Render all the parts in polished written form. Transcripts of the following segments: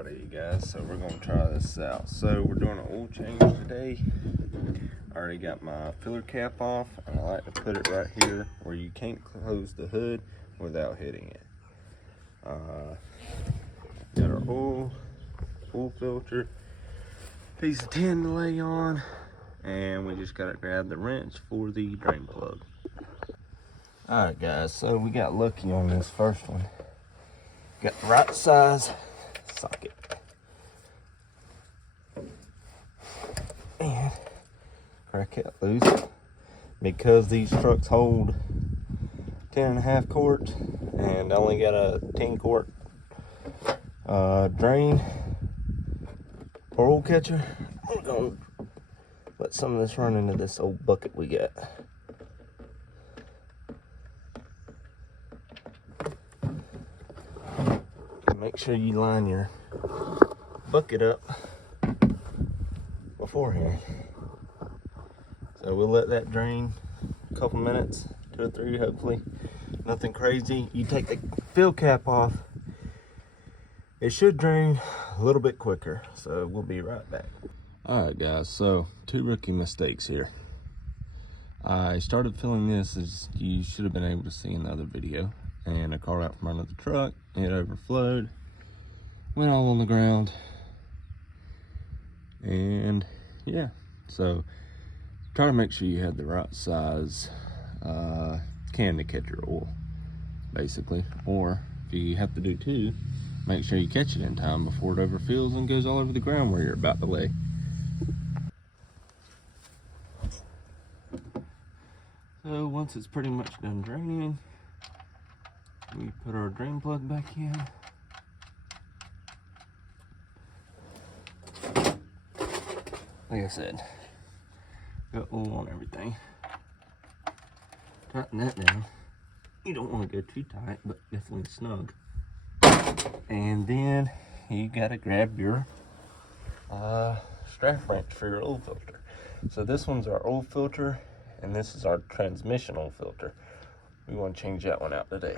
Alrighty, you guys, so we're gonna try this out. So we're doing an oil change today. I already got my filler cap off, and I like to put it right here where you can't close the hood without hitting it. Got our oil filter, piece of tin to lay on, and we just gotta grab the wrench for the drain plug. Alright guys, so we got lucky on this first one. Got the right size socket. And crack it loose. Because these trucks hold 10.5 quarts and I only got a 10 quart drain or oil catcher, we're gonna let some of this run into this old bucket we got. Make sure you line your bucket up beforehand. So we'll let that drain a couple minutes, 2 or 3 hopefully. Nothing crazy. You take the fill cap off, it should drain a little bit quicker. So we'll be right back. Alright guys, so 2 rookie mistakes here. I started filling this, as you should have been able to see in the other video, and a car out from under the truck, it overflowed, went all on the ground, and yeah, so try to make sure you have the right size can to catch your oil, basically. Or if you have to do 2, make sure you catch it in time before it overfills and goes all over the ground where you're about to lay. So once it's pretty much done draining, we put our drain plug back in. Like I said, got oil on everything. Tighten that down. You don't want to go too tight, but definitely snug. And then you gotta grab your strap wrench for your oil filter. So this one's our oil filter, and this is our transmission oil filter. We want to change that one out today.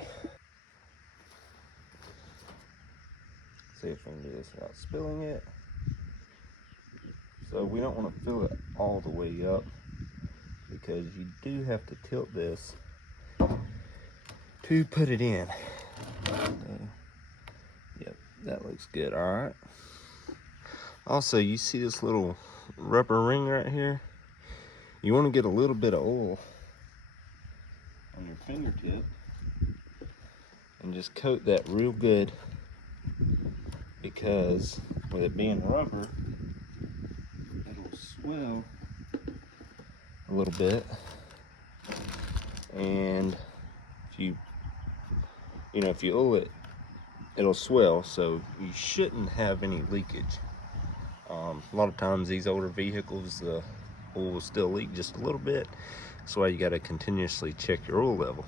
See if we can do this without spilling it. So we don't want to fill it all the way up, because you do have to tilt this to put it in. Yep, that looks good. All right. Also, you see this little rubber ring right here? You want to get a little bit of oil on your fingertip and just coat that real good, because with it being rubber, it'll swell a little bit, and if you oil it, it'll swell, so you shouldn't have any leakage. A lot of times these older vehicles, the oil will still leak just a little bit. That's why you got to continuously check your oil level.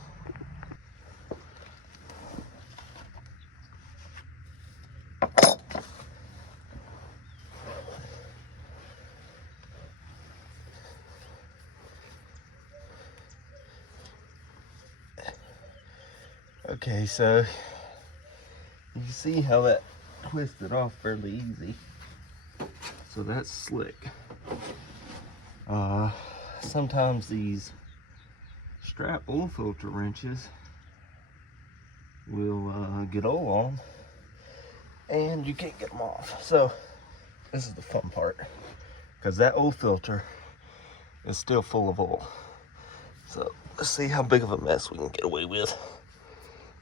Okay, so you see how that twisted off fairly easy. So that's slick. Sometimes these strap oil filter wrenches will get oil on them, and you can't get them off. So this is the fun part, because that oil filter is still full of oil. So let's see how big of a mess we can get away with.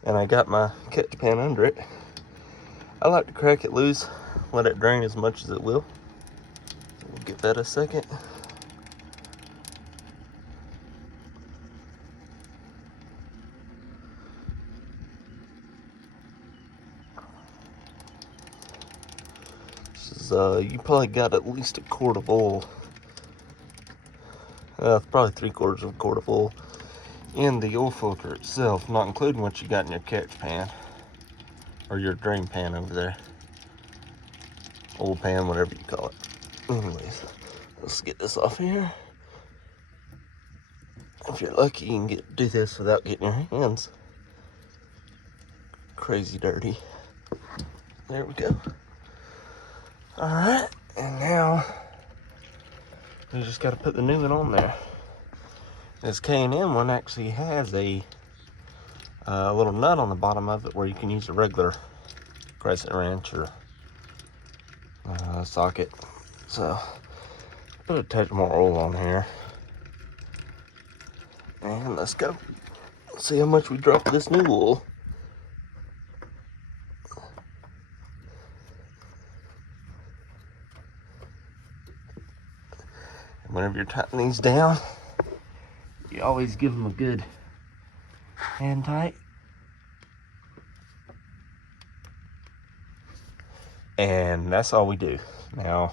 And I got my catch pan under it. I like to crack it loose, let it drain as much as it will. So we'll give that a second. You probably got at least a quart of oil, probably 3/4 of a quart of oil in the oil filter itself, not including what you got in your catch pan or your drain pan over there, oil pan, whatever you call it. Anyways, let's get this off here. If you're lucky, you can do this without getting your hands crazy dirty. There we go. All right, and now you just got to put the new one on there. This K&M one actually has a little nut on the bottom of it where you can use a regular crescent wrench or socket. So put a touch more oil on here, and let's go see how much we drop this new oil. Whenever you're tightening these down, you always give them a good hand tight. And that's all we do. Now,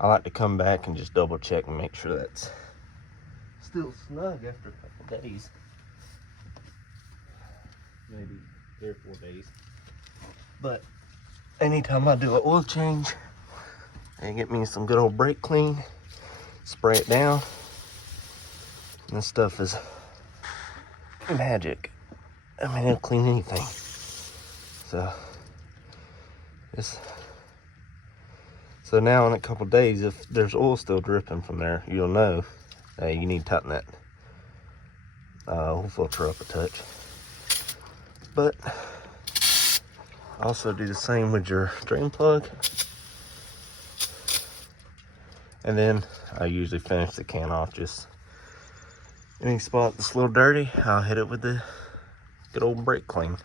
I like to come back and just double check and make sure that's still snug after a couple days. Maybe 3 or 4 days. But anytime I do an oil change, I get me some good old brake clean, spray it down, and this stuff is magic. I mean, it'll clean anything. So now in a couple days, if there's oil still dripping from there, you'll know, hey, you need to tighten that oil filter up a touch. But also do the same with your drain plug. And then I usually finish the can off. Just any spot that's a little dirty, I'll hit it with the good old brake clean.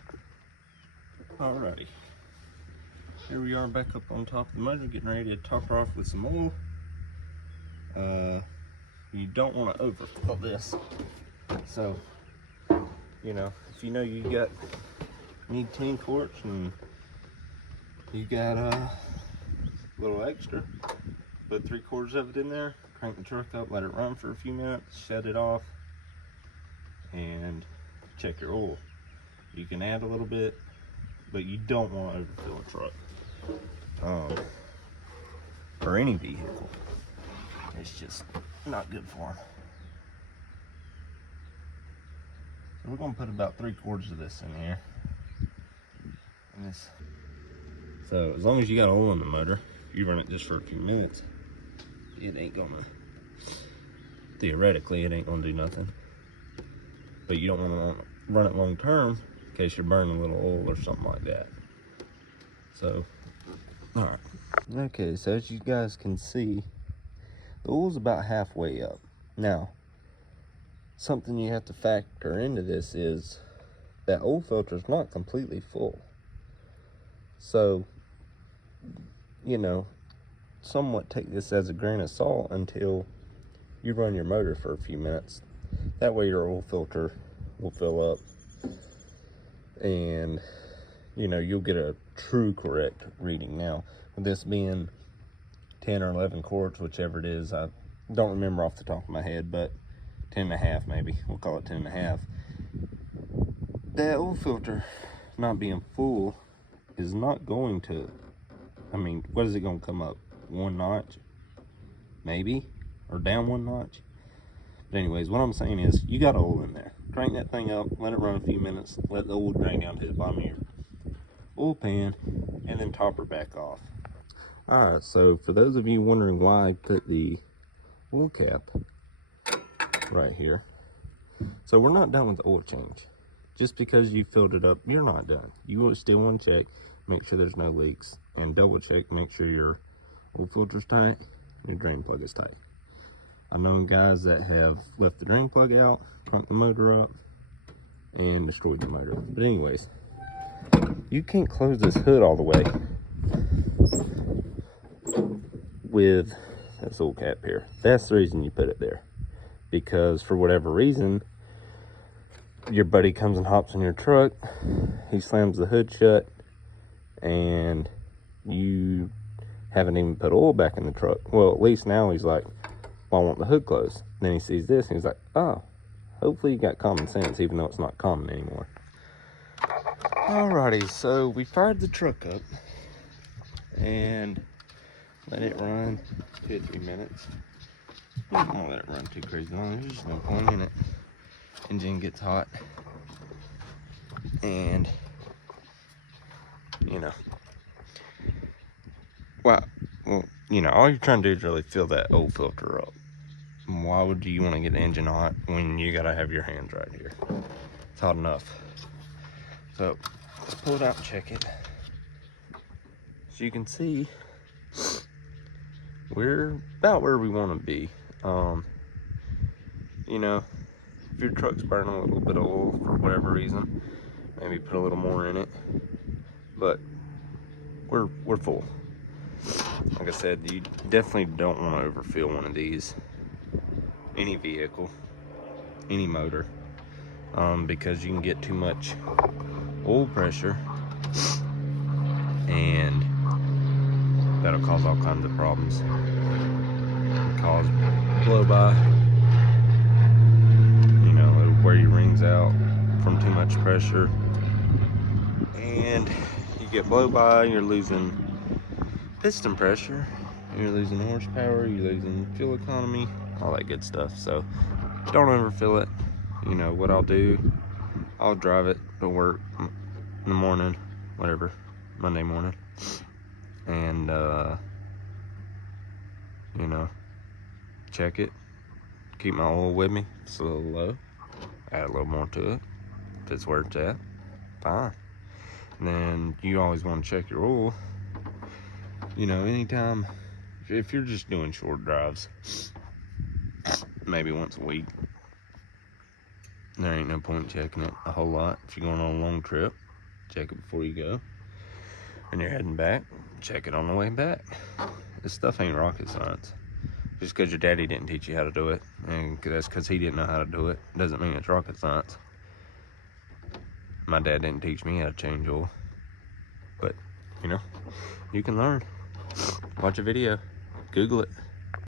Alrighty. Here we are back up on top of the motor, getting ready to top her off with some oil. You don't want to overfill this. So, you know, if you know you need 10 quarts and you got a little extra, put 3/4 of it in there, crank the truck up, let it run for a few minutes, shut it off, and check your oil. You can add a little bit, but you don't want to overfill a truck. For any vehicle, it's just not good for them. So we're gonna put about 3/4 of this in here. So as long as you got oil in the motor, you run it just for a few minutes, it ain't gonna, theoretically, it ain't gonna do nothing. But you don't want to run it long term in case you're burning a little oil or something like that. So, all right. Okay, so as you guys can see, the oil's about halfway up. Now, something you have to factor into this is that oil filter is not completely full. So, you know, somewhat take this as a grain of salt until you run your motor for a few minutes. That way your oil filter will fill up and, you know, you'll get a true correct reading. Now, with this being 10 or 11 quarts, whichever it is, I don't remember off the top of my head, but 10.5 maybe, we'll call it 10.5. That oil filter not being full is not going to, I mean, what is it going to come up? 1 notch? Maybe? Or down 1 notch? But anyways, what I'm saying is, you got oil in there. Crank that thing up, let it run a few minutes, let the oil drain down to the bottom of your oil pan, and then top her back off. Alright, so for those of you wondering why I put the oil cap right here, so we're not done with the oil change. Just because you filled it up, you're not done. You will still want to check, make sure there's no leaks, and double check, make sure your oil filter's tight, your drain plug is tight. I've known guys that have left the drain plug out, cranked the motor up, and destroyed the motor. But anyways, you can't close this hood all the way with this oil cap here. That's the reason you put it there. Because for whatever reason, your buddy comes and hops in your truck, he slams the hood shut, and you haven't even put oil back in the truck. Well, at least now he's like, well, I want the hood closed. Then he sees this and he's like, oh, hopefully you got common sense, even though it's not common anymore. Alrighty, so we fired the truck up and let it run 2 or 3 minutes. I don't want to let it run too crazy long. There's just no point in it. Engine gets hot, and you know, well, you know, all you're trying to do is really fill that old filter up. Why would you want to get the engine hot when you gotta have your hands right here? It's hot enough. So let's pull it out and check it. So you can see we're about where we want to be. You know, if your truck's burning a little bit of oil for whatever reason, maybe put a little more in it. But we're full. Like I said, you definitely don't want to overfill one of these, any vehicle, any motor, because you can get too much oil pressure and that'll cause all kinds of problems. Cause blow by, you know, it'll wear your rings out from too much pressure, and you get blow by, you're losing piston pressure, you're losing horsepower, you're losing fuel economy, all that good stuff. So don't overfill it. You know what I'll do, I'll drive it to work in the morning, whatever, Monday morning, and you know, check it, keep my oil with me. If it's a little low, add a little more to it. If it's where it's at, fine. And then you always want to check your oil, you know, anytime. If you're just doing short drives, maybe once a week, there ain't no point checking it a whole lot. If you're going on a long trip, check it before you go. And you're heading back, check it on the way back. This stuff ain't rocket science. Just because your daddy didn't teach you how to do it, and that's because he didn't know how to do it, doesn't mean it's rocket science. My dad didn't teach me how to change oil. But, you know, you can learn. Watch a video, Google it.